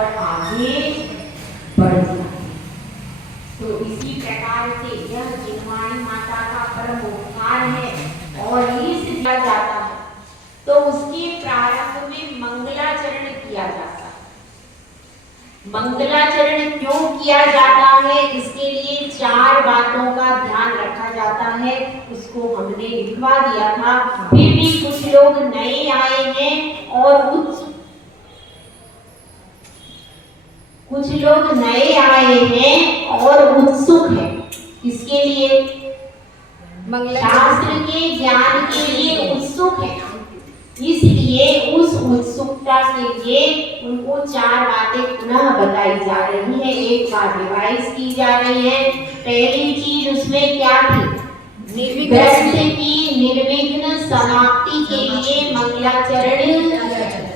और आगे बढ़ जाए। तो इसी प्रकार से यह जिनवाणी माता का परम उपकार है और इस दिया जाता है तो उसके प्रारंभ में मंगलाचरण किया जाता है। मंगलाचरण क्यों किया जाता है, इसके लिए 4 बातों का ध्यान रखा जाता है। उसको हमने लिखवा दिया था, फिर भी कुछ लोग नए आए हैं और कुछ लोग नए आए हैं और उत्सुक हैं। इसके लिए शास्त्र के ज्ञान के लिए उत्सुक है, इसलिए उस उत्सुकता के लिए उनको 4 बातें पुनः बताई जा रही है, एक बार रिवाइज की जा रही है। पहली चीज उसमें क्या थी, ग्रंथ की निर्विघ्न समाप्ति के लिए मंगलाचरण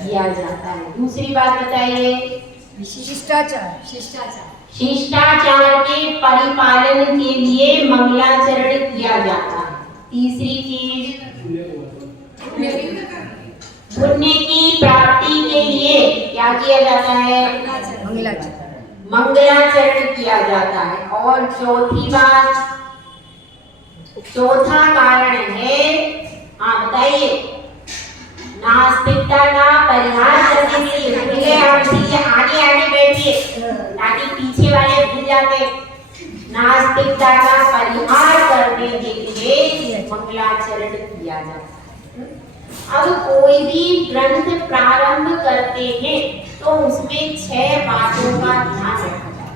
किया जाता है। दूसरी बात बताइए, शिष्टाचार के परिपालन के लिए मंगलाचरण किया जाता है। तीसरी चीज पुण्य की प्राप्ति के लिए क्या किया जाता है, मंगलाचरण किया जाता है। और चौथी बात, चौथा कारण है, हाँ बताइए, नास्तिकता का परिहार करने के लिए। भूल गए आप, इसीलिए आगे आगे बैठिए ताकि पीछे वाले भूल जाते। नास्तिकता का परिहार करने के लिए मंगलाचरण किया जाता है। अब कोई भी ग्रंथ प्रारंभ करते हैं तो उसमें 6 बातों का ध्यान रखा जाता है।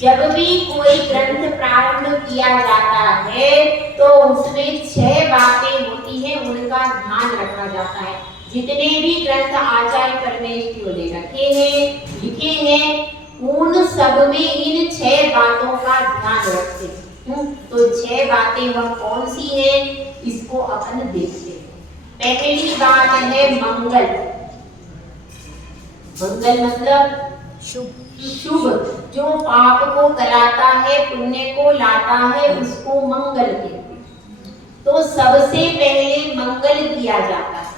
जब भी कोई ग्रंथ प्रारंभ किया जाता है तो उसमें 6 बातें होती हैं, उनका ध्यान रखा जाता है। जितने भी ग्रंथ आचार्य परमेश्वर ने रखे हैं, लिखे हैं, उन सब में इन 6 बातों का ध्यान रखते हैं। तो 6 बातें वह कौन सी हैं, इसको अपन देखते हैं। पहली बात है मंगल। मंगल मतलब शुभ, जो पाप को गलाता है, पुण्य को लाता है, उसको मंगल कहते हैं। तो सबसे पहले मंगल किया जाता है।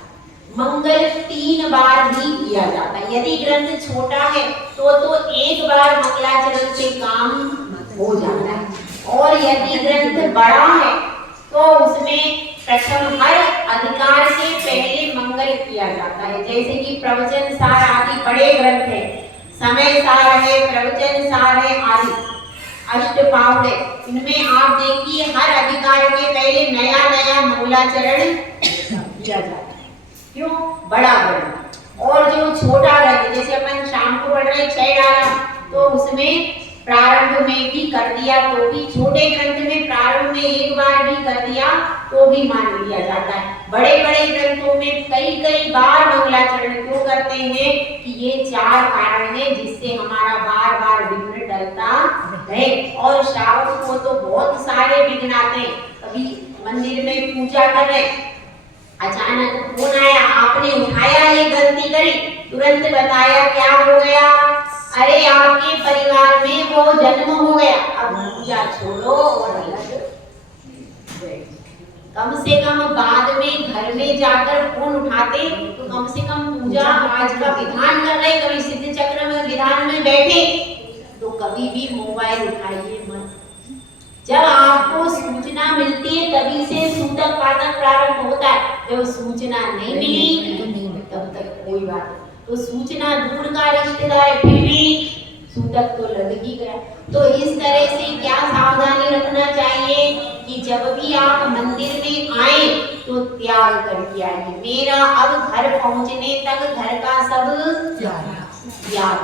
मंगल 3 बार भी किया जाता है। यदि ग्रंथ छोटा है तो एक बार मंगलाचरण से काम हो जाता है, और यदि ग्रंथ बड़ा है तो उसमें प्रथम हर अधिकार से पहले मंगल किया जाता है। जैसे कि प्रवचन सार आदि बड़े ग्रंथ है, समय सार है, प्रवचन सार है आदि, अष्टपावड़े, इनमें आप देखिए हर अधिकार के पहले नया नया मंगलाचरण किया जाता है। क्यों, बड़ा ग्रंथ। और जो छोटा ग्रंथ, जैसे अपन शाम को पढ़ रहे 6 डाला, तो उसमें प्रारंभ में भी कर दिया तो भी, छोटे ग्रंथ में प्रारंभ में एक बार भी कर दिया तो भी मान लिया जाता है। बड़े बड़े ग्रंथों में कई कई बार मंगलाचरण क्यों करते हैं, कि ये 4 कारण है जिससे हमारा बार बार विघ्न टलता है। और श्रावक को तो बहुत सारे विघ्न आते हैं। कभी मंदिर में पूजा कर रहे, अचानक फोन आया, आपने उठाया, ये गलती करी, तुरंत बताया, क्या हो गया, अरे आपके परिवार में वो जन्म हो गया, अब पूजा छोड़ो और अलग। कम से कम बाद में घर में जाकर फोन उठाते तो कम से कम पूजा आज का विधान कर रहे, कभी सिद्ध चक्र में विधान में बैठे, तो कभी भी मोबाइल उठाइए मत। जब आपको सूचना मिलती है तभी से सूतक पातक प्रारंभ होता है। जब सूचना नहीं मिली तब तक कोई बात नहीं। तो सूचना दूर का रिश्तेदार है, फिर भी सूतक तो लग ही गया। तो इस तरह से क्या सावधानी रखना चाहिए कि जब भी आप मंदिर में आए तो त्याग करके आइए। मेरा अब घर पहुंचने तक घर का सब त्याग।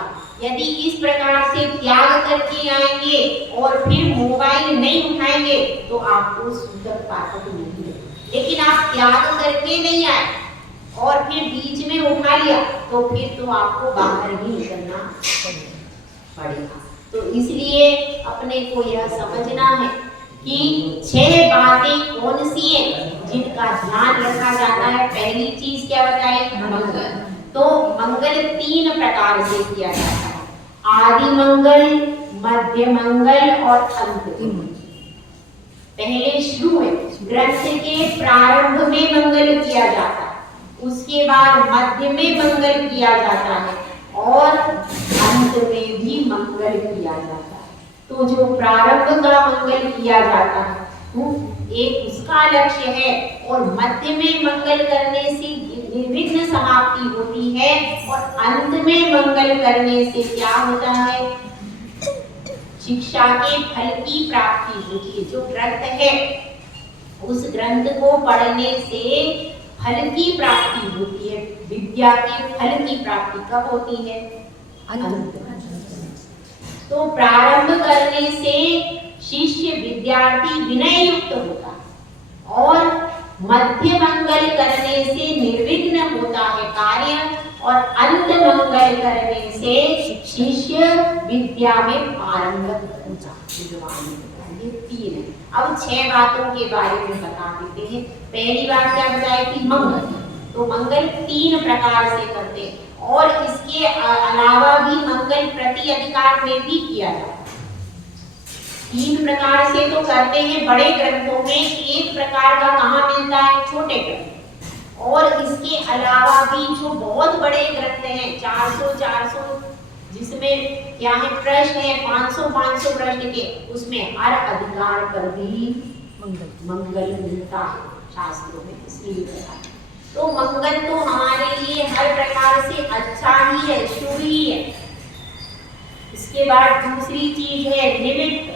यदि इस प्रकार से त्याग करके आएंगे और फिर मोबाइल नहीं उठाएंगे तो आपको सूतक पातक नहीं मिलेगा। लेकिन आप त्याग करके नहीं आए और फिर बीच में उठा लिया तो फिर तो आपको बाहर ही निकलना पड़ेगा। तो इसलिए अपने को यह समझना है कि 6 बातें कौन सी हैं जिनका ध्यान रखा जाता है। पहली चीज क्या बताए, मंगल। तो मंगल 3 प्रकार से किया जाता है, आदि मंगल, मध्य मंगल और अंत। पहले शुरू है, ग्रंथ के प्रारंभ में मंगल किया जाता है, उसके बाद मध्य में मंगल किया जाता है और अंत में भी मंगल किया जाता है। तो जो प्रारंभ का मंगल किया जाता है एक उसका लक्ष्य है, और मध्य में मंगल करने से निर्विघ्न समाप्ति होती है, और अंत में मंगल करने से क्या होता है, शिक्षा के फल की प्राप्ति होती है। जो ग्रंथ है उस ग्रंथ को पढ़ने से फल की प्राप्ति होती है। विद्या के फल की प्राप्ति कब होती है? अंत। तो प्रारंभ करने से शिष्य विद्यार्थी विनय युक्त होता है, और मध्य मंगल करने से निर्विघ्न होता है कार्य, और अंत मंगल करने से शिष्य विद्या में पारंगत होता है। ये तीन है। अब 6 बातों के बारे में बता देते हैं। पहली बात क्या बताई थी? मंगल। तो मंगल 3 प्रकार से करते हैं, और इसके अलावा भी मंगल प्रति अधिकार में भी किया जाता है। 3 प्रकार से तो करते हैं बड़े ग्रंथों में, एक प्रकार का कहाँ मिलता है? छोटे ग्रंथ। और इसके अलावा भी जो बहुत बड़े ग्रंथ हैं 400 जिसमें क्या है प्रश्न है 500 प्रश्न के, उसमें हर अधिकार पर भी मंगल मिलता है शास्त्रों में। इसलिए तो मंगल तो हमारे लिए हर प्रकार से अच्छा ही है, शुभ ही है। इसके बाद दूसरी चीज है निमित्त।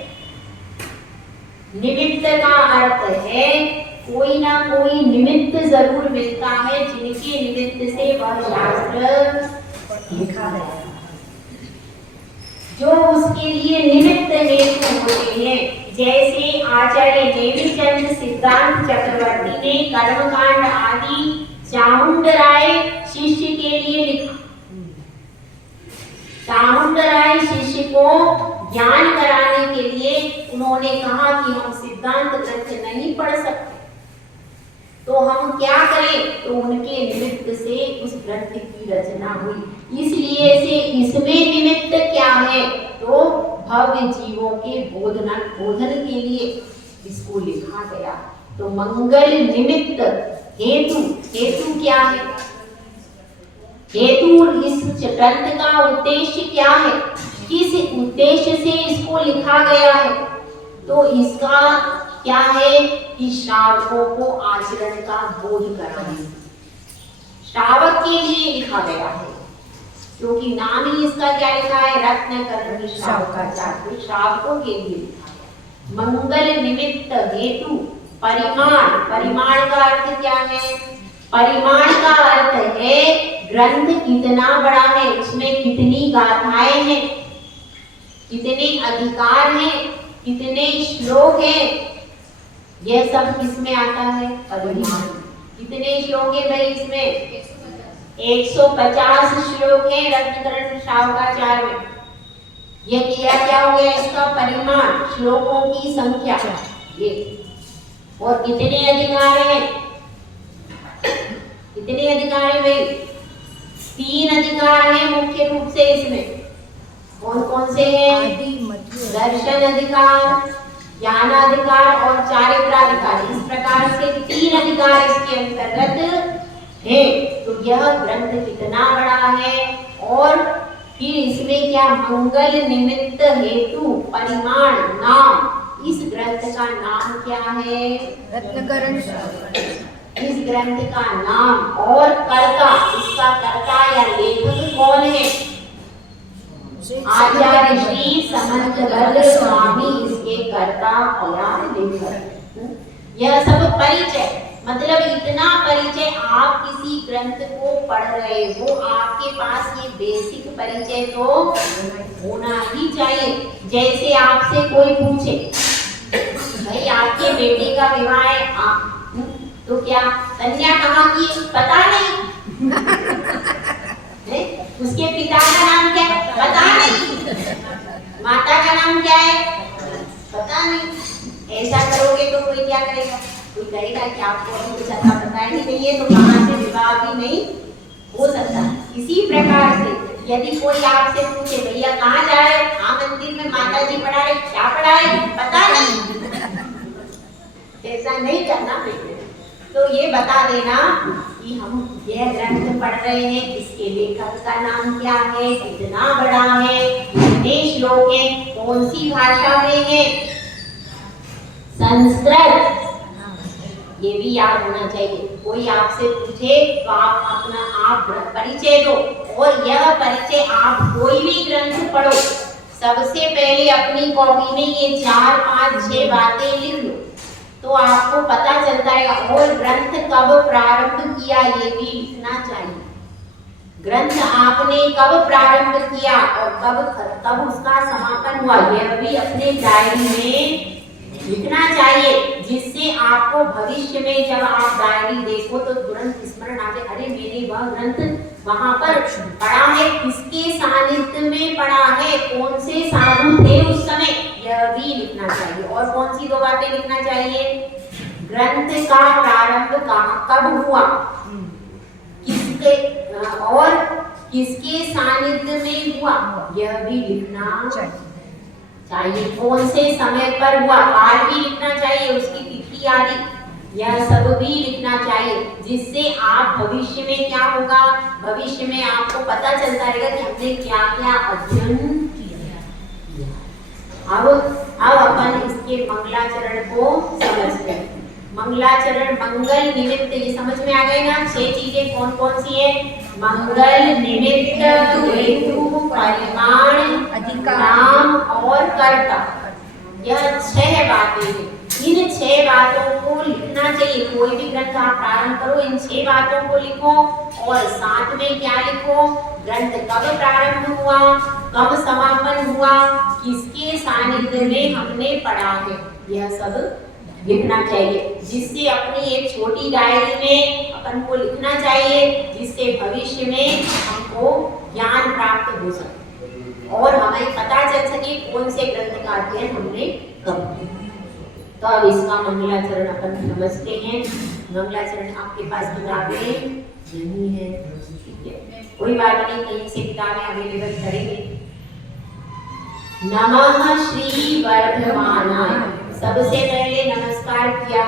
निमित्त का अर्थ है कोई ना कोई निमित्त जरूर मिलता है, जिनके निमित्त से वह शास्त्र लिखा है। जो उसके लिए निमित्त हेतु होते हैं, जैसे आचार्य देवीचंद सिद्धांत चक्रवर्ती ने कर्मकांड आदि चामुंडराय शिष्य के लिए लिखा। चामुंडराय शिष्य को ज्ञान कराने के लिए उन्होंने कहा कि हम सिद्धांत ग्रंथ नहीं पढ़ सकते, तो हम क्या करें? तो उनके निमित्त से उस ग्रंथ की रचना हुई। इसलिए से इसमें निमित्त क्या है? तो भव्य जीवों के बोधन के लिए इसको लिखा गया। तो मंगल निमित्त हेतु क्या है? हेतु इस ग्रंथ का उद्देश्य क्या है? किस उद्देश्य से इसको लिखा गया है? तो इसका क्या है कि श्रावकों को आचरण का बोध कराना, श्रावक के लिए लिखा गया है, क्योंकि नाम ही इसका क्या लिखा है? रत्नकर्णी श्रावकाचार्य, श्रावकों के लिए लिखा है। मंगल निमित्त हेतु परिमाण का अर्थ क्या है? परिमाण का अर्थ है ग्रंथ कितना बड़ा है, इसमें कितनी गाथाएं हैं, कितने अधिकार हैं, कितने श्लोक हैं, यह सब किसमें आता है? परिमाण। कितने श्लोक है भाई इसमें? 150 श्लोक है रत्नकर्णी श्रावकाचार्य में। यह किया क्या हो गया? इसका परिमाण, श्लोकों की संख्या ये। और कितने अधिकार हैं? कितने अधिकार है भाई? 3 अधिकार हैं मुख्य रूप से इसमें। कौन कौन से हैं? दर्शन अधिकार, ज्ञानाधिकार और चारित्राधिकार। इस प्रकार से 3 अधिकार इसके अंतर्गत है। तो यह ग्रंथ कितना बड़ा है, और फिर इसमें क्या मंगल निमित्त हेतु परिमाण नाम, इस ग्रंथ का नाम क्या है? रत्नकर्णी। इस ग्रंथ का नाम और कर्ता, इसका कर्ता या लेखक कौन है? आचार्य श्री समंतभद्र स्वामी इसके कर्ता या लेखक। यह सब परिचय, मतलब इतना परिचय, आप किसी ग्रंथ को पढ़ रहे हो, आपके पास ये बेसिक परिचय तो होना ही चाहिए। जैसे आपसे कोई पूछे भाई आपके बेटे का विवाह है, तो क्या कन्या कहाँ की? पता नहीं। उसके पिता का नाम क्या है? पता नहीं। माता का नाम क्या है? पता नहीं। ऐसा करोगे तो कोई क्या करेगा? कोई कहेगा कि आपको अभी कुछ अच्छा पता ही नहीं है, तो कहाँ से विवाह भी नहीं हो सकता। इसी प्रकार से यदि कोई आपसे पूछे भैया कहाँ जा रहे? हाँ मंदिर में माता जी पढ़ा रहे। क्या पढ़ा रहे? पता नहीं। ऐसा नहीं करना। तो ये बता देना कि हम यह ग्रंथ पढ़ रहे हैं, इसके लेखक का नाम क्या है, कितना बड़ा है, कितने श्लोक हैं, कौन सी भाषा में है, संस्कृत, ये भी याद होना चाहिए। कोई आपसे पूछे तो आप अपना आप परिचय दो, और यह परिचय आप कोई भी ग्रंथ पढ़ो, सबसे पहले अपनी कॉपी में ये 4, 5, 6 बातें लिख लो, तो आपको पता चलता है। और ग्रंथ कब प्रारंभ किया ये भी लिखना चाहिए। ग्रंथ आपने कब प्रारंभ किया और कब उसका समापन हुआ, यह भी अपने डायरी में लिखना चाहिए, जिससे आपको भविष्य में जब आप डायरी देखो तो तुरंत स्मरण आ जाए, अरे मैंने वह ग्रंथ वहां पर पढ़ा है, किसके सानिध्य में पढ़ा है, कौन से साधु थे उस समय, यह भी लिखना चाहिए। और कौन सी 2 बातें लिखना चाहिए, ग्रंथ का प्रारंभ कब हुआ, किसके और किसके सानिध्य में हुआ, यह भी लिखना चाहिए। कौन से समय पर हुआ, काल भी लिखना चाहिए, उसकी तिथि आदि, यह सब भी लिखना चाहिए, जिससे आप भविष्य में क्या होगा, भविष्य में आपको पता चलता रहेगा कि हमने क्या क्या अध्ययन किया। अब अपन इसके मंगलाचरण को समझते हैं। मंगलाचरण, मंगल निमित्त, ये समझ में आ गए ना। 6 चीजें कौन कौन सी है, मंगल निमित्त, हेतु, परिमाण, नाम और कर्ता, यह 6 बातें हैं। इन 6 बातों को लिखना चाहिए। कोई भी ग्रंथ आप प्रारंभ करो, इन 6 बातों को लिखो, और साथ में क्या लिखो, ग्रंथ कब प्रारंभ हुआ, कब समापन हुआ, किसके सानिध्य में हमने पढ़ा है, यह सब लिखना चाहिए। जिससे अपनी एक छोटी डायरी में अपन को लिखना चाहिए, जिससे भविष्य में हमको ज्ञान प्राप्त हो सके और हमें पता चल सके कौन से ग्रंथ का अध्ययन हमने कब किया। तो अब इसका मंगलाचरण अपन समझते हैं। मंगलाचरण आपके पास किताबें नहीं है, ठीक है, कोई बात नहीं, कहीं से किताबें अवेलेबल करेंगे। नमः श्री वर्धमानाय, सबसे पहले नमस्कार किया,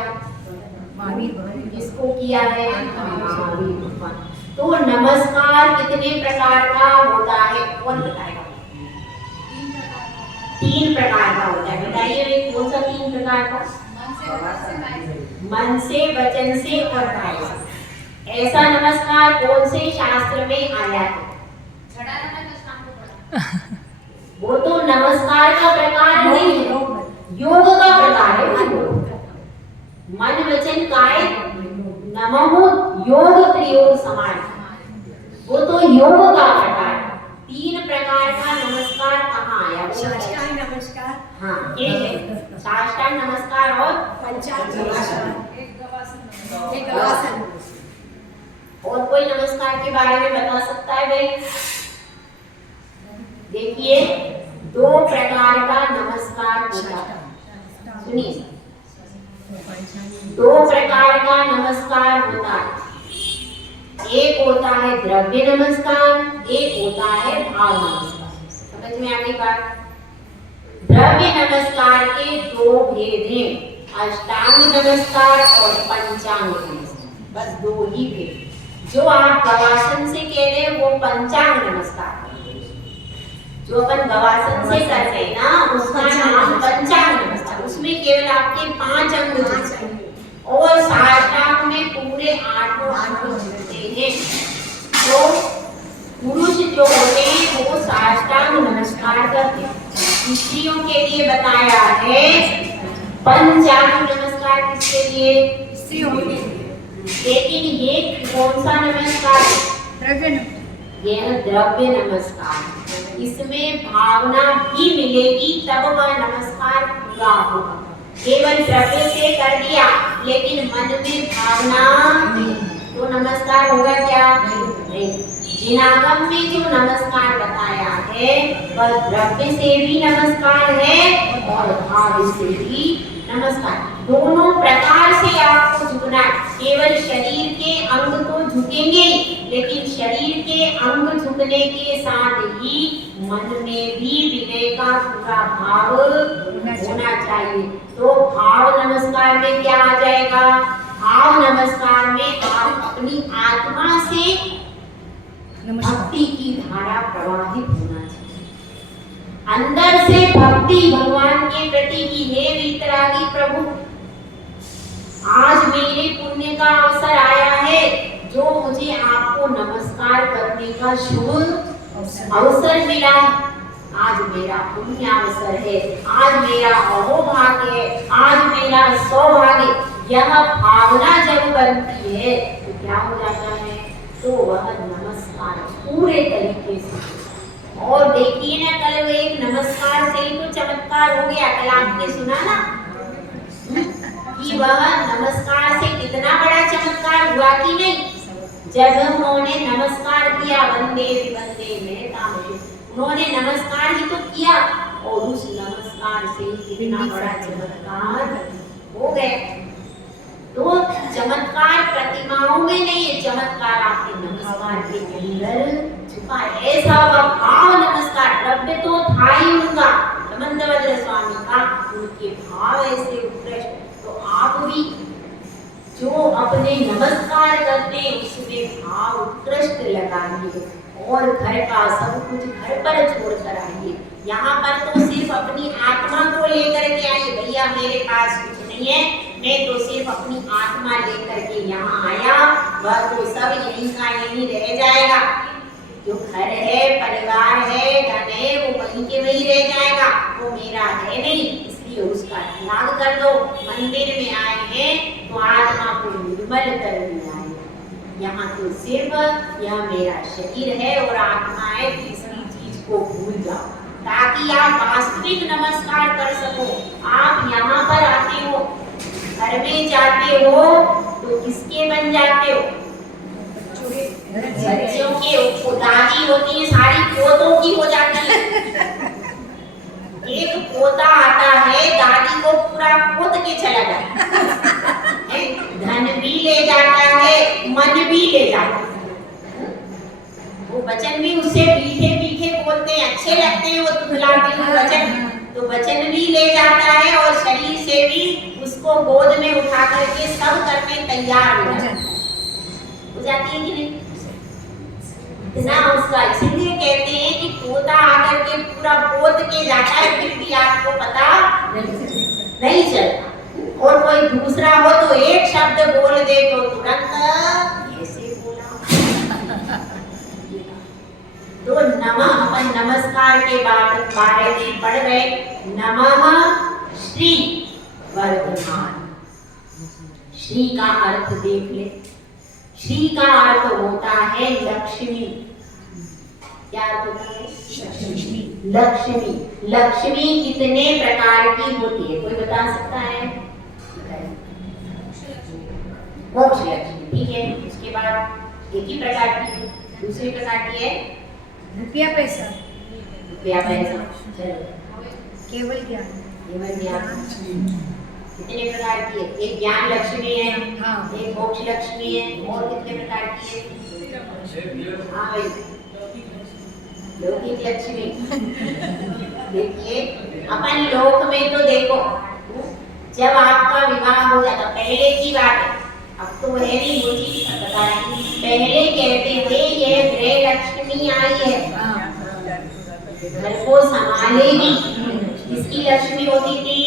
किसको किया है, महावीर भगवान। तो नमस्कार कितने प्रकार का होता है, कौन बताएगा? 3 प्रकार का होता है, बताइए कौन सा 3 प्रकार का? मन से, वचन से और काय से। ऐसा नमस्कार कौन से शास्त्र में आया है? वो तो नमस्कार का प्रकार नहीं है, योग का प्रकार है। मन वचन काय, नमो योग प्रयोग समाज, वो तो योग का प्रकार। 3 प्रकार का नमस्कार कहाँ आया? साष्टांग नमस्कार, हाँ ये है, साष्टांग नमस्कार और पंचांग नमस्कार, एक गवासन। और कोई नमस्कार के बारे में बता सकता है भाई? देखिए 2 प्रकार का नमस्कार होता है, सुनिए, 2 प्रकार का नमस्कार होता है। एक होता है द्रव्य नमस्कार, एक होता है भाव नमस्कार। समझ में आ गई बात? द्रव्य नमस्कार के 2 भेद हैं, अष्टांग नमस्कार और पंचांग नमस्कार, बस 2 ही भेद। जो आप गवासन से कह रहे हैं वो पंचांग नमस्कार, जो अपन गवासन से करते हैं ना उसका नाम पंचांग नमस्कार। उसमें केवल आपके 5 अंग जुड़ते हैं और साष्टांग में पूरे 8 अंग जुड़ते हैं। तो पुरुष जो होते हैं वो साष्टांग नमस्कार करते हैं। स्त्रियों के लिए बताया है पंचांग नमस्कार, किसके लिए? स्त्रियों के लिए। लेकिन ये कौन सा नमस्कार है? द्रव्य, यह द्रव्य नमस्कार। इसमें भावना भी मिलेगी तब वह नमस्कार पूरा होगा। केवल द्रव्य से कर दिया लेकिन मन में भावना नहीं, तो नमस्कार होगा क्या? नहीं। जिनागम में जो नमस्कार बताया है वह द्रव्य से भी नमस्कार है और भाव से भी नमस्कार। दोनों प्रकार से आपको झुकना है। केवल शरीर के अंग तो झुकेंगे लेकिन शरीर के अंग झुकने के साथ ही मन में भी विनय का पूरा भाव होना चाहिए। तो भाव नमस्कार में क्या आ जाएगा? भाव नमस्कार में आप अपनी आत्मा से भक्ति की धारा प्रवाहित होना चाहिए। अंदर से भक्ति भगवान के प्रति की, हे वीतरागी प्रभु, आज मेरे पुण्य का अवसर आया है, जो मुझे आपको नमस्कार करने का शुभ अवसर मिला है। आज मेरा पुण्य अवसर है, आज मेरा अहोभाग्य है, आज मेरा सौभाग्य। यह भावना जब बनती है तो क्या हो जाता है, तो वह नमस्कार पूरे तरीके से। और देखिए ना, कल एक नमस्कार से ही तो चमत्कार हो गया। कल आपने सुना ना कि वह नमस्कार से कितना बड़ा चमत्कार हुआ कि नहीं। जब उन्होंने नमस्कार किया, वंदे वंदे में उन्होंने नमस्कार ही तो किया, और उस नमस्कार से कितना बड़ा चमत्कार हो गया। तो चमत्कार प्रतिमाओं में नहीं है, चमत्कार आपके नमस्कार के अंदर छुपा है। ऐसा वह भाव नमस्कार, द्रव्य तो था ही उनका, समंतभद्र स्वामी का, उनके भाव ऐसे उत्कृष्ट। तो आप भी जो अपने नमस्कार करते हैं उसमें भाव उत्कृष्ट लगाइए, और घर का सब कुछ घर पर छोड़कर आइए। यहाँ पर तो सिर्फ अपनी आत्मा को लेकर के आइए। भैया मेरे पास कुछ नहीं है, मैं तो सिर्फ अपनी आत्मा लेकर के यहाँ आया, वह तो सब यहीं का यहीं रह जाएगा। जो घर है, परिवार है, धन है, वो वहीं के वहीं रह जाएगा, वो मेरा है नहीं, इसलिए उसका त्याग कर दो। मंदिर में आए हैं तो आत्मा को निर्मल करने आए। यहाँ तो सिर्फ यह मेरा शरीर है और आत्मा है, तीसरी चीज को भूल जाओ, ताकि आप वास्तविक नमस्कार कर सको। आप यहाँ पर आते हो, घर में जाते हो तो किसके बन जाते हो, बच्चों के। दादी होती है, सारी पोतों की हो जाती है। एक पोता आता है, दादी को पूरा पोत के चला जाता है, धन भी ले जाता है, मन भी ले जाता है। वो वचन भी उससे मीठे मीठे बोलते हैं, अच्छे लगते हैं, वो तुतलाते हैं वचन, तो वचन भी ले जाता है, और शरीर से भी उसको गोद में उठा करके सब करने तैयार हो जाती है कि नहीं। इतना उसका, इसीलिए कहते हैं कि पोता आकर के पूरा पोत के जाता है, फिर भी आपको पता नहीं चलता। और कोई दूसरा हो तो एक शब्द बोल दे तो तुरंत ऐसे बोला। तो नमः, अपन नमस्कार के बारे में पढ़ रहे। नमः श्री वर्धमान। श्री का अर्थ देख ले। श्री का अर्थ होता है लक्ष्मी। क्या अर्थ होता है? लक्ष्मी। लक्ष्मी कितने प्रकार की होती है, कोई बता सकता है? मोक्ष लक्ष्मी, ठीक है। उसके बाद एक ही प्रकार की, दूसरी प्रकार की है रुपया पैसा। रुपया पैसा, चलो। केवल ज्ञान। केवल ज्ञान कितने प्रकार की है? एक ज्ञान लक्ष्मी है, हाँ। एक मोक्ष लक्ष्मी है, और कितने प्रकार की है? हाँ भाई, लौकिक लक्ष्मी। देखिए अपन लोक में तो देखो, जब आपका विवाह हो जाता, पहले की बात है, अब तो है नहीं वो चीज बता रही। पहले कहते थे ये गृह लक्ष्मी आई है, घर को संभालेगी। किसकी लक्ष्मी होती थी?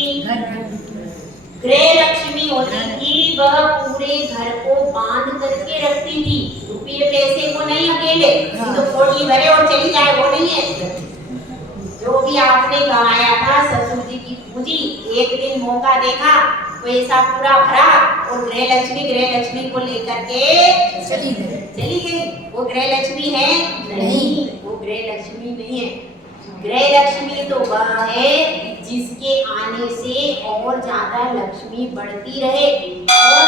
गृह लक्ष्मी होती थी, वह पूरे घर को बांध करके रखती थी। रुपये पैसे को नहीं अकेले, तो पोटली भरे और चली जाए, वो नहीं है। जो भी आपने कमाया था, ससुर जी की पूंजी, एक दिन मौका देखा, पैसा पूरा भरा, और गृह लक्ष्मी को लेकर के चली गई। वो गृह लक्ष्मी है नहीं, वो गृह लक्ष्मी नहीं है। गृह लक्ष्मी तो वह है जिसके आने से और ज्यादा लक्ष्मी बढ़ती रहे, और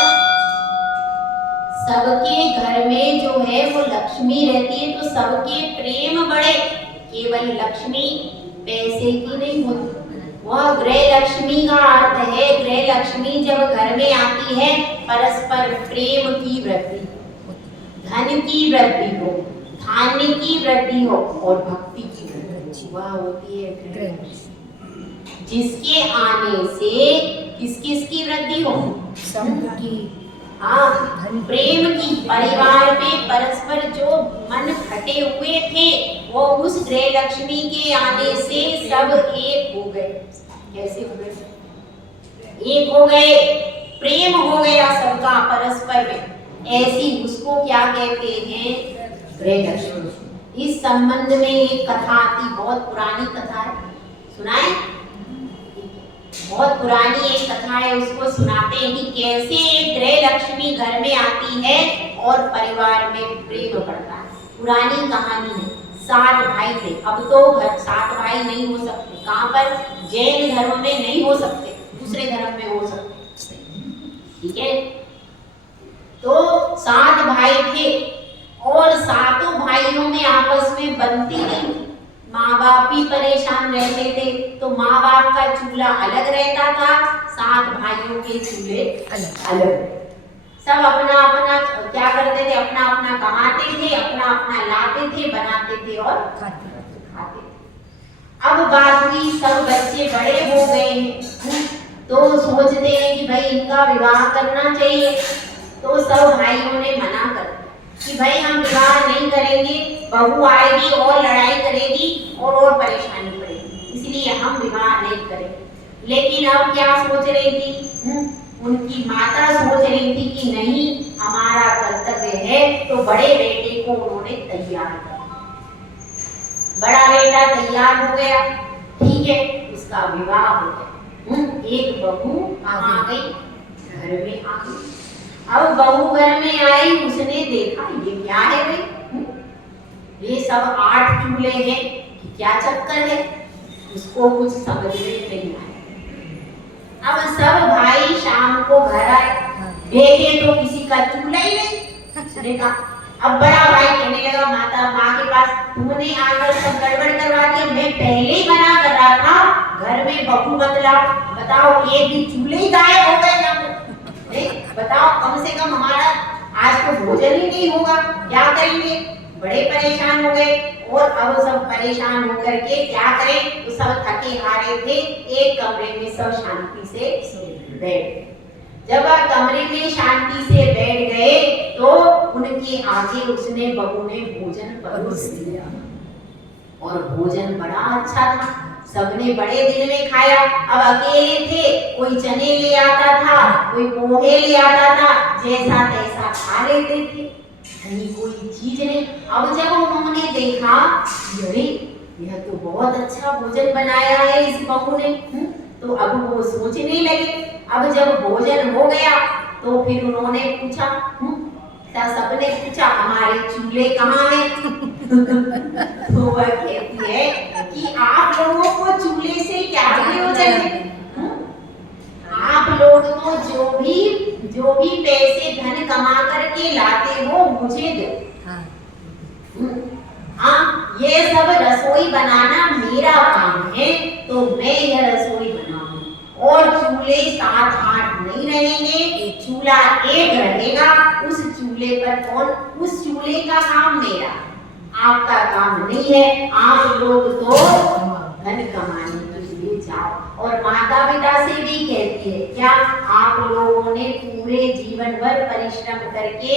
सबके घर में जो है वो लक्ष्मी रहती है, तो सबके प्रेम बढ़े। केवल लक्ष्मी पैसे की नहीं होती, वह गृह लक्ष्मी का अर्थ है। गृह लक्ष्मी जब घर में आती है, परस्पर प्रेम की वृद्धि, धन की वृद्धि हो, धान्य की वृद्धि हो, और भक्ति की वृद्धि, वह होती है गृह लक्ष्मी। जिसके आने से किस किस की वृद्धि हो? सबकी। हाँ, प्रेम की परिवार में परस्पर जो मन फटे हुए थे वो उस गृह लक्ष्मी के आने से सब एक हो गए। कैसे हो गए? एक हो गए, प्रेम हो गया सबका परस्पर में। ऐसी उसको क्या कहते हैं? गृह लक्ष्मी। इस संबंध में एक कथा आती, बहुत पुरानी कथा है, सुनाए? बहुत पुरानी एक कथा है, उसको सुनाते हैं कि कैसे एक गृह लक्ष्मी घर में आती है और परिवार में प्रेम बढ़ता है। पुरानी कहानी है। 7 भाई थे। अब तो घर 7 भाई नहीं हो सकते। कहाँ पर? जैन धर्म में नहीं हो सकते, दूसरे धर्म में हो सकते। ठीक है, तो 7 भाई थे और 7 भाइयों में आपस में बनती नहीं। माँ बाप भी परेशान रहते थे, तो माँ बाप का चूल्हा अलग रहता था, 7 भाइयों के चूल्हे अलग। सब अपना अपना क्या करते थे? अपना अपना कमाते थे, अपना अपना लाते थे, बनाते थे और खाते थे। अब बात हुई, सब बच्चे बड़े हो गए हैं, तो सोचते हैं कि भाई इनका विवाह करना चाहिए। तो सब भाइयों ने मना कर दिया कि भाई हम विवाह नहीं करेंगे, बहू आएगी और लड़ाई करेगी और परेशानी पड़ेगी, इसलिए हम विवाह नहीं करेंगे। लेकिन अब क्या सोच रही थी? उनकी माता सोच रही थी कि नहीं, हमारा कर्तव्य है। तो बड़े बेटे को उन्होंने तैयार किया। बड़ा बेटा तैयार हो गया, ठीक है, उसका विवाह हो गया। एक बहू आ गई, घर में आ गई। अब बहू घर में आई, उसने देखा ये क्या है भाई? ये सब 8 चूल्हे हैं, क्या चक्कर है? उसको कुछ समझ में नहीं आया। अब सब भाई शाम को घर आए, देखे तो किसी का चूल्हा ही नहीं। देखा, अब बड़ा भाई कहने लगा माँ के पास, तुमने आकर सब गड़बड़ करवा दिया, मैं पहले ही मना कर रहा था घर में बहू बदला। बताओ, एक भी चूल्हे ही गायब हो गए ना। बताओ, कम से कम हमारा आज तो भोजन ही नहीं होगा, क्या करेंगे? बड़े परेशान हो गए। और अब सब परेशान होकर के क्या करें? तो सब थके हारे थे, एक कमरे में सब शांति से बैठ। जब कमरे में शांति से बैठ गए तो उनके आगे उसने बहू ने भोजन परोस दिया और भोजन बड़ा अच्छा था। सबने बड़े दिल में खाया। अब अकेले थे, कोई चने ले आता था, कोई पोहे ले आता था, जैसा तैसा खा लेते थे, कोई चीज नहीं। अब जब उन्होंने देखा, अरे यह तो बहुत अच्छा भोजन बनाया है इस बहू ने, तो अब वो सोचने लगे। अब जब भोजन हो गया तो फिर उन्होंने पूछा, सबने पूछा हमारे चूल्हे कहाँ हैं? तो वह कहती है कि आप लोगों को चूल्हे से क्या प्रयोजन है? आप लोग तो जो भी पैसे धन कमा करके लाते हो मुझे दो। हाँ, ये सब रसोई बनाना मेरा काम है, तो मैं यह रसोई बनाऊंगी। और चूल्हे 7-8 नहीं रहेंगे, चूल्हा एक रहेगा। उस चूल्हे पर कौन? उस चूल्हे का काम मेरा, आपका काम नहीं है। आप लोग तो धन कमाने के लिए जाओ। और माता पिता से भी कहती है क्या? आप लोगों ने पूरे जीवन भर परिश्रम करके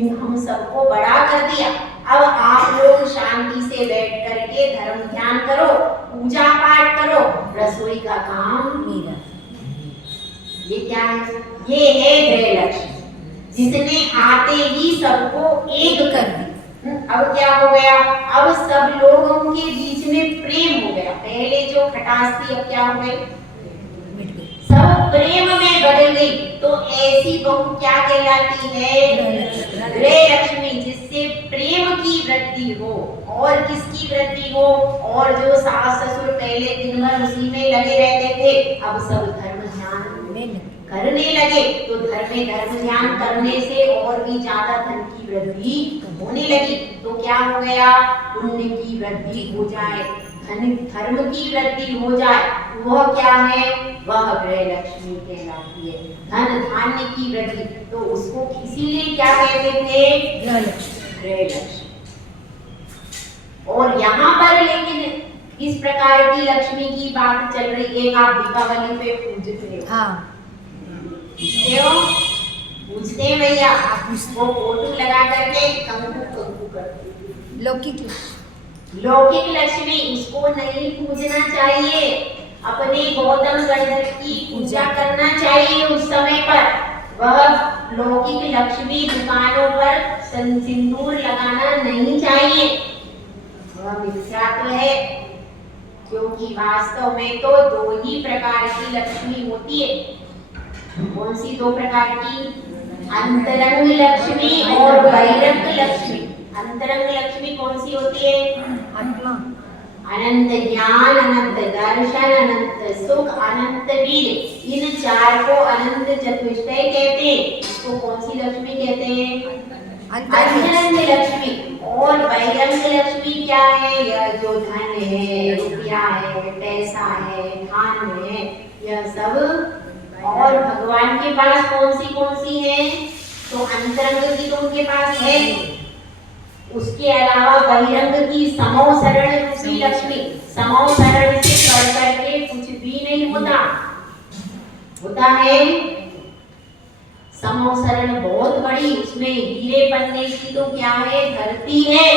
हम सबको बड़ा कर दिया। अब आप लोग शांति से बैठ करके धर्म ध्यान करो, पूजा पाठ करो, रसोई का काम मेरा। ये क्या है? ये है गृह लक्ष्मी, जिसने आते ही सबको एक कर दिया। अब क्या हो गया? अब सब लोगों के बीच में प्रेम हो गया। पहले जो खटास थी अब क्या हो गई? सब प्रेम में बदल गई। तो ऐसी बहू क्या कहलाती है? गृह लक्ष्मी, जिससे प्रेम की वृद्धि हो। और किसकी वृद्धि हो? और जो सास ससुर पहले दिन भर उसी में लगे रहते थे, अब सब धर्म ध्यान करने लगे। तो धर्म ध्यान करने से और भी ज्यादा धन की वृद्धि होने लगी। तो क्या हो गया? पुण्य की वृद्धि हो जाए, धर्म की वृद्धि हो जाए, वह क्या है? वह गृह लक्ष्मी कहलाती है। धन धान्य की वृद्धि, तो उसको इसीलिए क्या कहते थे? गृह लक्ष्मी। और यहाँ पर लेकिन इस प्रकार की लक्ष्मी की बात चल रही है। एक आप दीपावली पे पूजते हो, हाँ, क्यों? पूछते हैं भैया, वो फोटो लगा करके कंकु कंकु करते हैं। लौकिक लौकिक लक्ष्मी उसको नहीं पूजना चाहिए, अपने गौतम गणधर की पूजा करना चाहिए। उस समय पर वह लौकिक लक्ष्मी दुकानों पर सिंदूर लगाना नहीं चाहिए, वह मिथ्या तो है, क्योंकि वास्तव में तो दो ही प्रकार की लक्ष्मी होती है। कौन सी दो प्रकार की? अंतरंग लक्ष्मी और बहिरंग लक्ष्मी। अंतरंग लक्ष्मी कौन सी होती है? आत्मा, अनंत ज्ञान, अनंत दर्शन, अनंत सुख, अनंत वीर, इन चार को अनंत चतुष्टय कहते हैं। इसको कौन सी लक्ष्मी कहते हैं? अंतरंग लक्ष्मी। और बहिरंग लक्ष्मी क्या है? यह जो धन है, रुपया है, पैसा है, धान है, यह सब। और भगवान के पास कौन सी है? तो अंतरंग की तो उनके पास है, उसके अलावा बहिरंग की समो शरण रूपी लक्ष्मी। समो शरण से कर करके कुछ भी नहीं होता है। समो शरण बहुत बड़ी, उसमें हीरे पन्ने की तो क्या है, धरती है।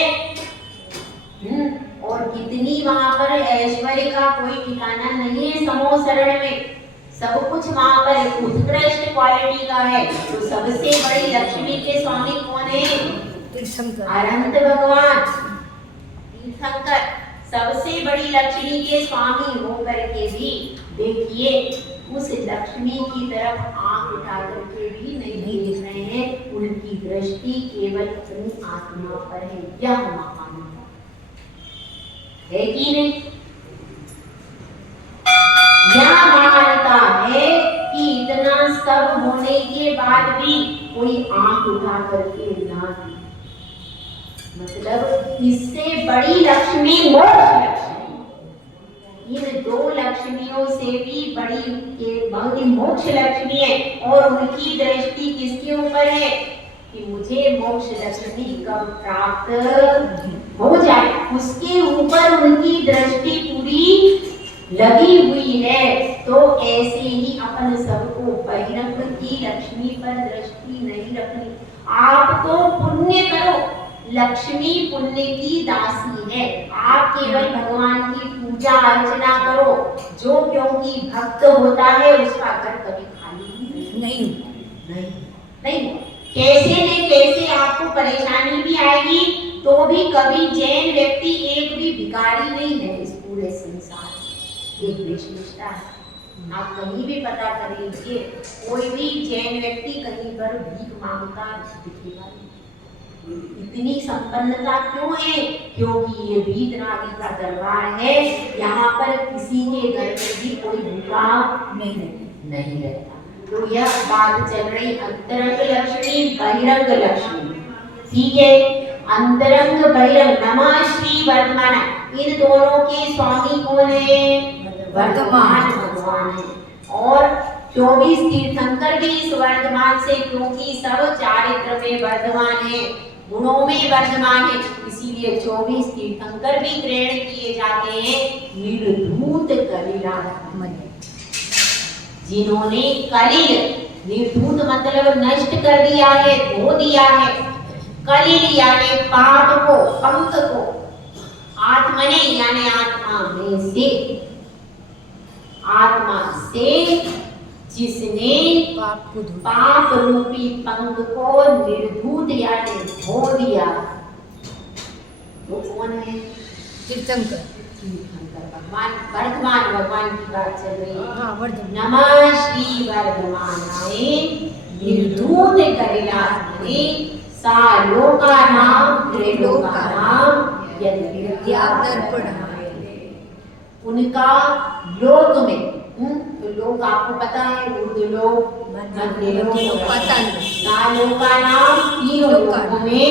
और कितनी वहां पर ऐश्वर्य का कोई ठिकाना नहीं है समो शरण में। सब कुछ वहां पर उत्कृष्ट क्वालिटी का है। तो सबसे बड़ी लक्ष्मी के स्वामी कौन है? अनंत भगवान तीर्थंकर। सबसे बड़ी लक्ष्मी के स्वामी होकर के भी देखिए उस लक्ष्मी की तरफ आंख उठा करके भी नहीं देख रहे हैं। उनकी दृष्टि केवल अपनी आत्मा पर है। यह महान है कि नहीं? यह महानता है कि इतना सब होने के बाद भी कोई आंख उठा करके ना दे। मतलब इससे बड़ी लक्ष्मी मोक्ष लक्ष्मी। इन दो लक्ष्मियों से भी बड़ी मोक्ष लक्ष्मी है। और उनकी दृष्टि किसके ऊपर है कि मुझे मोक्ष लक्ष्मी कब प्राप्त हो जाए, उसके ऊपर उनकी दृष्टि पूरी लगी हुई है। तो ऐसे ही अपन सबको बहिरंग की लक्ष्मी पर दृष्टि नहीं रखनी। आप तो पुण्य करो, लक्ष्मी पुण्य की दासी है। आप केवल भगवान की पूजा अर्चना करो। जो क्योंकि भक्त होता है उसका घर कभी खाली नहीं। कैसे न कैसे आपको परेशानी भी आएगी, तो भी कभी जैन व्यक्ति एक भी भिखारी नहीं है इस पूरे संसार। एक विशेषता है, आप कहीं भी पता कर लीजिए, कोई भी जैन व्यक्ति कहीं पर भीख मांगता दिखेगा नहीं। इतनी संपन्नता क्यों है? क्योंकि ये वीतरागी का दरबार है। यहाँ पर किसी के घर में भी कोई भूखा नहीं रहता। तो यह बात चल रही अंतरंग लक्ष्मी बहिरंग लक्ष्मी, ठीक है। अंतरंग बहिरंग नमः श्री वर्धमान, इन दोनों के स्वामी कौन है? वर्धमान भगवान है। और 24 तीर्थंकर भी इस वर्धमान से, क्योंकि सब चारित्र में वर्धमान है, गुणों में वर्धमान है, इसीलिए 24 तीर्थंकर भी ग्रहण किए जाते हैं। निर्धूत कलिला, जिन्होंने कलिल, निर्धूत मतलब नष्ट कर दिया है, धो दिया है। कलिल यानी पाप को, पंक को, आत्मने यानी आत्मा में से, आत्मा से जिसने पाप रूपी पंख को निर्धूत यानी धो दिया, वो कौन है? तीर्थंकर भगवान, वर्धमान भगवान की बात चल रही है। नमः श्री वर्धमानाय निर्धूत कलिलात्मने सा लोकानां त्रिलोकानां यदि विद्या दर्पणः। उनका लोक में, तो लोक आपको पता है, उर्दू लोक, मध्य लोक, तीनों लोकों में,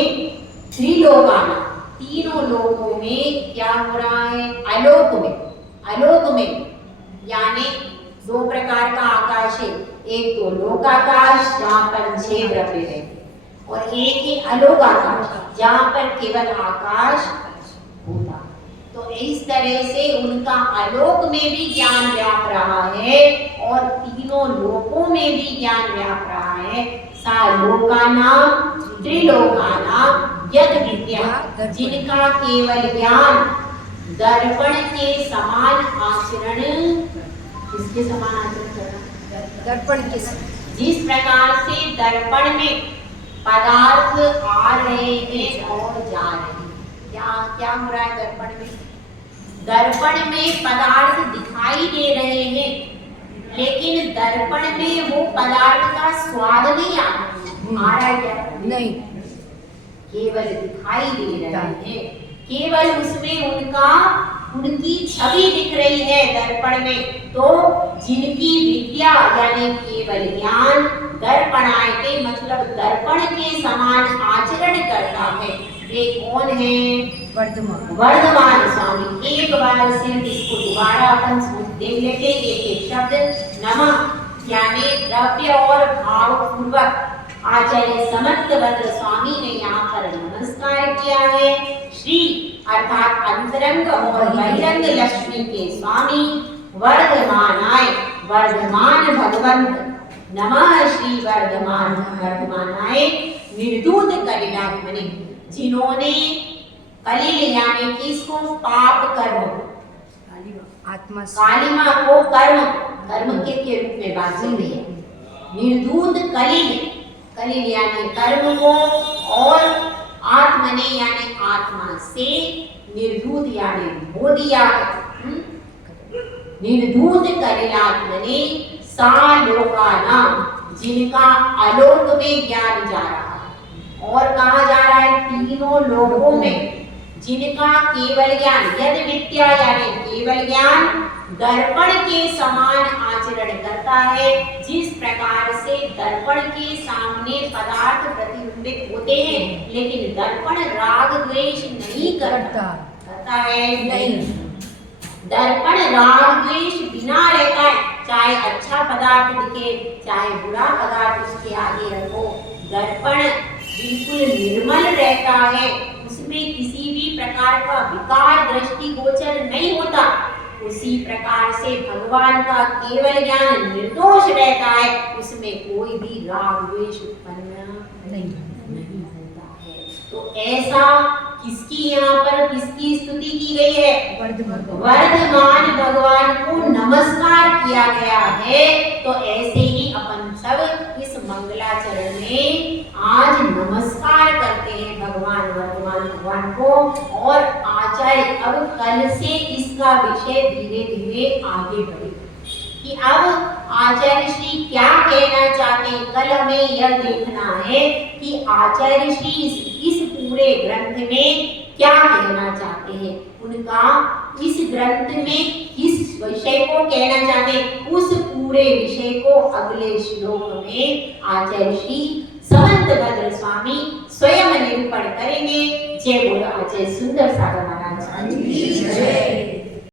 त्रिलोकाना, तीनों लोकों में क्या हो रहा है? आलोक में यानी दो प्रकार का आकाश है। एक तो लोकाकाश जहाँ पर 6 द्रव्य है, और एक ही अलोकाकाश जहाँ पर केवल आकाश होता। तो इस तरह से उनका आलोक में भी ज्ञान व्याप रहा है और तीनों लोकों में भी ज्ञान व्याप रहा है। सा लोकानां त्रिलोकानां यद विद्या, जिनका केवल ज्ञान दर्पण के समान आचरण, किसके समान आचरण करना? दर्पण के जिस प्रकार से दर्पण में पदार्थ आ रहे हैं और जा रहे हैं, क्या क्या हो रहा है दर्पण में? दर्पण में पदार्थ दिखाई दे रहे हैं, लेकिन दर्पण में वो पदार्थ का स्वाद नहीं आ रहा है क्या? नहीं, केवल दिखाई दे रहे हैं, केवल उसमें उनकी छवि दिख रही है दर्पण में। तो जिनकी विद्या यानी केवल ज्ञान दर्पणायते मतलब दर्पण के समान आचरण करता है, वे कौन है? वर्धमान स्वामी। एक बार सिर्फ इसको दोबारा अपन देख लेते, एक शब्द नमः यानी द्रव्य और भाव पूर्वक आचार्य समर्थ भद्र स्वामी ने यहाँ पर नमस्कार किया है। श्री अर्थात अंतरंग और बहिरंग लक्ष्मी के स्वामी वर्धमानाय, वर्धमान भगवंत नमः श्री वर्धमानाय निर्दूत कलिलात्मने, जिन्होंने कलिल यानी कि इसको पाप कर्म, आत्मा कालिमा को कर्म के रूप में बात चल रही है। निर्दूत कलिल यानी कर्म को, और आत्मने यानी आत्मा से, निर्दूत यानी बो दिया। निर्दूत कलिलात्मने सा लोकानां, जिनका आलोक में ज्ञान जा रहा है। और कहा जा रहा है? तीनों लोकों में जिनका केवल ज्ञान, यद विद्या यानी केवल ज्ञान दर्पण के समान आचरण करता है। जिस प्रकार से दर्पण के सामने पदार्थ प्रतिबिंबित होते हैं, लेकिन दर्पण राग द्वेष नहीं करता है, नहीं, दर्पण राग द्वेष बिना रहता है। चाहे अच्छा पदार्थ दिखे, चाहे बुरा पदार्थ उसके आगे रखो, दर्पण बिल्कुल निर्मल रहता है, उसमें किसी भी प्रकार का विकार दृष्टिगोचर नहीं होता। उसी प्रकार से भगवान का केवल ज्ञान निर्दोष रहता है, उसमें कोई भी राग द्वेष उत्पन्न नहीं होता है। तो ऐसा किसकी यहाँ पर किसकी स्तुति की गई है? वर्धमान भगवान को नमस्कार किया गया है। तो ऐसे ही अपन सब इस मंगलाचरण में आज नमस्कार करते हैं भगवान वर्धमान भगवान को। और आचार्य अब कल से इसका विषय धीरे धीरे आगे बढ़ेगा कि अब आचार्य श्री क्या कहना चाहते हैं। कल हमें यह देखना है कि आचार्य श्री इस पूरे ग्रंथ में क्या कहना चाहते हैं। उनका इस ग्रंथ में किस विषय को कहना चाहते हैं, उस पूरे विषय को अगले श्लोक में आचार्य श्री समंत भद्र स्वामी स्वयं निरूपण करेंगे। जय बोलो आचार्य सुंदर सागर महाराज।